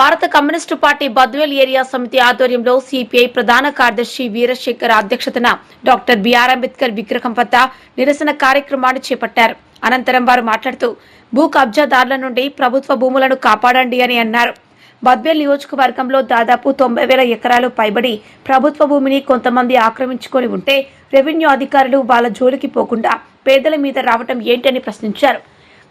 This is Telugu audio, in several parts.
భారత కమ్యూనిస్టు పార్టీ బద్వేల్ ఏరియా సమితి ఆధ్వర్యంలో సిపిఐ ప్రధాన కార్యదర్శి వీరశేఖర్ అధ్యక్షతన డాక్టర్ బిఆర్ అంబేద్కర్ విగ్రహం వద్ద నిరసన కార్యక్రమాన్ని చేపట్టారు. అనంతరం వారు మాట్లాడుతూ భూ కబ్జాదారుల నుండి ప్రభుత్వ భూములను కాపాడండి అని అన్నారు. బద్వేల్ నియోజకవర్గంలో దాదాపు తొంభై వేల ఎకరాలు పైబడి ప్రభుత్వ భూమిని కొంతమంది ఆక్రమించుకొని ఉంటే రెవెన్యూ అధికారులు వాళ్ళ జోలికి పోకుండా పేదల మీద రావటం ఏంటని ప్రశ్నించారు.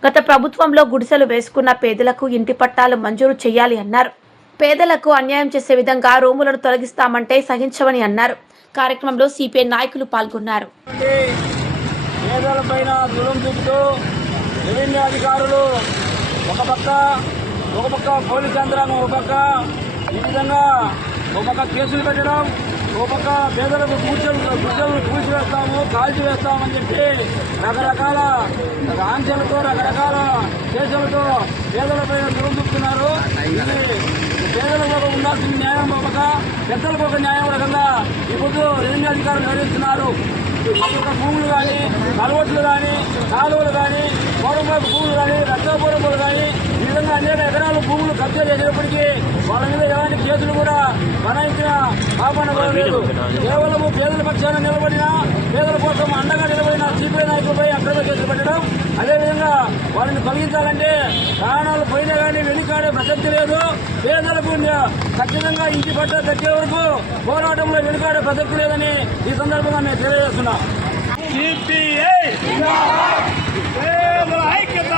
గత ప్రభుత్వంలో గుడిసెలు వేసుకున్న పేదలకు ఇంటి పట్టాలు మంజూరు చేయాలి అన్నారు. పేదలకు అన్యాయం చేసే విధంగా రూములను తొలగిస్తామంటే సహించవని అన్నారు. కార్యక్రమంలో సిపిఐ నాయకులు పాల్గొన్నారు. పేదలపైన చూపుతూ రెవెన్యూ అధికారులు ఒక పక్క ఒక పక్క పోలీస్ యంత్రాంగం ఒక పక్క ఈ విధంగా ఒక పక్క కేసులు పెట్టడం ఒక పేదలకు కూర్చొని గుడ్డలు కూల్చివేస్తాము కాల్చి వేస్తామని చెప్పి రకరకాల ఆంక్షలతో రకరకాల కేసులతో పేదలపై దులం పేదలకు ఒక ఉండాల్సిన న్యాయం ఒక పెద్దలకు ఒక న్యాయం రకంగా ఇప్పుడు రెవెన్యూ అధికారులు నిర్వహిస్తున్నారు. ఒక్కొక్క భూములు కానీ కలవట్లు కానీ కాలువలు కానీ పూర్వపు భూములు కానీ రక్తపూర్వములు కానీ ఈ విధంగా అనేక ఎకరాల భూములు కబ్జా చేసినప్పటికీ వాళ్ళ మీద ఎలాంటి కేసులు కూడా బనాయించిన పాపన లేదు. పేదల పక్షాన నిలబడిన పేదల కోసం అండగా నిలబడిన సిపిఐ నాయకులపై అక్రమ కేసులు పెట్టడం. అదేవిధంగా వారిని తొలగించాలంటే ప్రాణాలు పోయినా కానీ వెనుకాడే ప్రసక్తి లేదు. పేదలకు ఖచ్చితంగా ఇంటి పట్ట దక్కే వరకు పోరాటంలో వెనుకాడే ప్రసక్తి లేదని ఈ సందర్భంగా నేను తెలియజేస్తున్నాం. సిపిఐ! ఐక్యత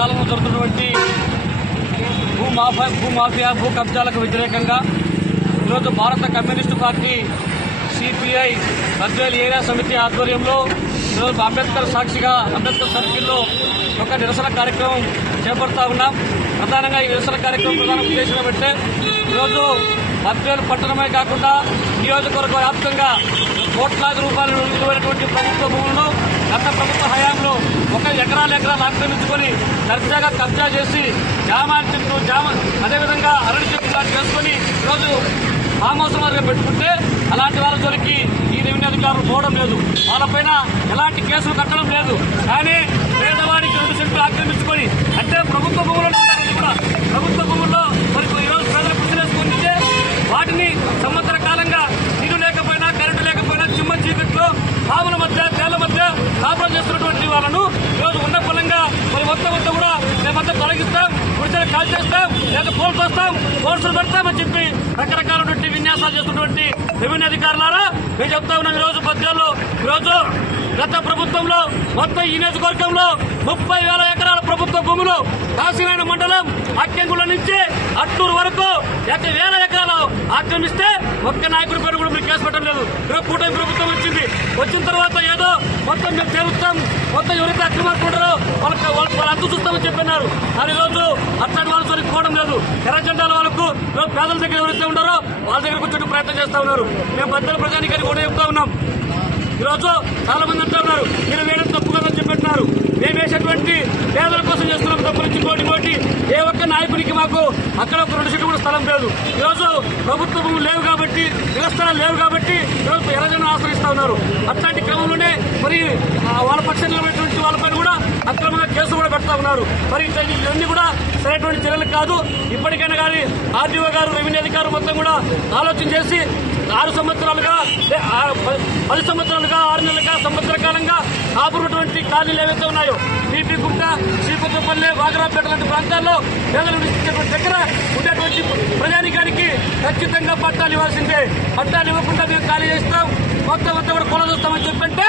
కాలంలో జరుగుతున్నటువంటి భూ మాఫియా భూ మాఫియా భూ కబ్జాలకు వ్యతిరేకంగా ఈరోజు భారత communist party CPI Badvel area సమితి ఆధ్వర్యంలో ఈరోజు అంబేద్కర్ సాక్షిగా అంబేద్కర్ సర్కిల్లో ఒక నిరసన కార్యక్రమం చేపడతా ఉన్నాం. ప్రధానంగా ఈ నిరసన కార్యక్రమం ప్రధాన ఉద్దేశం ఏమంటే ఈరోజు బద్వేలు పట్టణమే కాకుండా నియోజకవర్గ వ్యాప్తంగా కోట్లాది రూపాయలు విలువైనటువంటి ప్రభుత్వ భూములను గత ప్రభుత్వ హయాంలో ఒక ఎకరాల ఎకరాలు ఆక్రమించుకొని దర్జాగా కబ్జా చేసి జామ చెట్టు జామ అదేవిధంగా అరటి చెట్టు లాంటి చేసుకొని ఈరోజు ఫామ్ వారిగా పెట్టుకుంటే అలాంటి వాళ్ళ జోలికి ఈ రెవెన్యూ అధికారులు పోవడం లేదు. వాళ్ళపైన ఎలాంటి కేసులు కట్టడం లేదు. కానీ పేదవాడికి రెండు సెంట్లు ఆక్రమించుకొని అంటే ప్రభుత్వ భూములను కూడా ప్రభుత్వ భూముల్లో మరి ఈరోజు ప్రజలు కృషి చేసుకుంటే వాటిని సంవత్సర కాలంగా నీరు లేకపోయినా కరెంటు లేకపోయినా చిమ్మ చీకట్లో పాముల మధ్య తేళ్ళ మధ్య కాపురం చేస్తున్నటువంటి వాళ్ళను ఈరోజు ఉన్న పొలంగా మరి మొత్తం మొత్తం కూడా మేమంతా తొలగిస్తాం గుడిసెలు కాల్ చేస్తాం లేదా పోల్స్ వస్తాం పోల్సులు చెప్పి రకరకాలటువంటి విన్యాసాలు చేస్తున్నటువంటి రెవెన్యూ అధికారులారా మేము చెప్తా ఉన్నాం ఈరోజు రోజు ఈరోజు గత ప్రభుత్వంలో మొత్తం ఈ నియోజకవర్గంలో ముప్పై వేల ఎకరాల ప్రభుత్వ భూములు కాశీనారాయణ మండలం అక్కెంగుల నుంచి అట్టూరు వరకు ఎక్క వేల ఎకరాలు ఆక్రమిస్తే ఒక్క నాయకుడి పేరు కూడా మీరు కేసు పెట్టడం లేదు. ఈరోజు కూటమి ప్రభుత్వం వచ్చింది. వచ్చిన తర్వాత ఏదో మొత్తం మేము చేరుస్తాం మొత్తం ఎవరైతే అక్రమార్కుంటారో వాళ్ళకి వాళ్ళకి వాళ్ళ అంతు చూస్తామని చెప్పినారు. కానీ ఈరోజు అట్లాంటి వాళ్ళ సరికి పోవడం లేదు. ఎర్ర జెండాల వాళ్ళకు పేదల దగ్గర ఎవరైతే ఉన్నారో వాళ్ళ దగ్గర కూర్చొని ప్రయత్నం చేస్తా ఉన్నారు. మేము పెద్దల ప్రజానికి కూడా చెప్తా ఉన్నాం. ఈరోజు చాలా మంది అంటున్నారు మీరు వేయడం తప్పు కదని చెప్పినారు మేము వేసేటువంటి పేదల కోసం చేస్తున్నాం తప్పు నుంచి కోటి కోటి. ఏ ఒక్క నాయకునికి మాకు అక్కడ ఒక రెండు చెట్లు కూడా స్థలం లేదు. ఈరోజు ప్రభుత్వం లేవు కాబట్టి నిలస్థలాలు లేవు కాబట్టి ఈరోజు ఎర్రజనం ఆశ్రయిస్తా ఉన్నారు? అట్లాంటి క్రమంలోనే మరి వాళ్ళ పక్షంలో ఉన్నటువంటి వాళ్ళపై కూడా అక్రమంగా కేసులు కూడా పెడతా ఉన్నారు. మరి ఇవన్నీ కూడా సరైనటువంటి చర్యలు కాదు. ఇప్పటికైనా కానీ ఆర్డీఓ గారు రెవెన్యూ అధికారులు మొత్తం కూడా ఆలోచన చేసి ఆరు సంవత్సరాలుగా పది సంవత్సరాలుగా ఆరు నెలలుగా సంవత్సర కాలంగా కాపున్నటువంటి ఖాళీలు ఏవైతే ఉన్నాయో టీపీ గుంట శ్రీపతిపల్లె వాగరాపేట లాంటి ప్రాంతాల్లో పేదలు నివసించేటువంటి దగ్గర ఉండేటువంటి ప్రజానికానికి ఖచ్చితంగా పట్టాలు ఇవ్వాల్సిందే. పట్టాలు ఇవ్వకుండా మేము ఖాళీ చేస్తాం. మొత్తం కొత్త కూడా కొల చెప్పంటే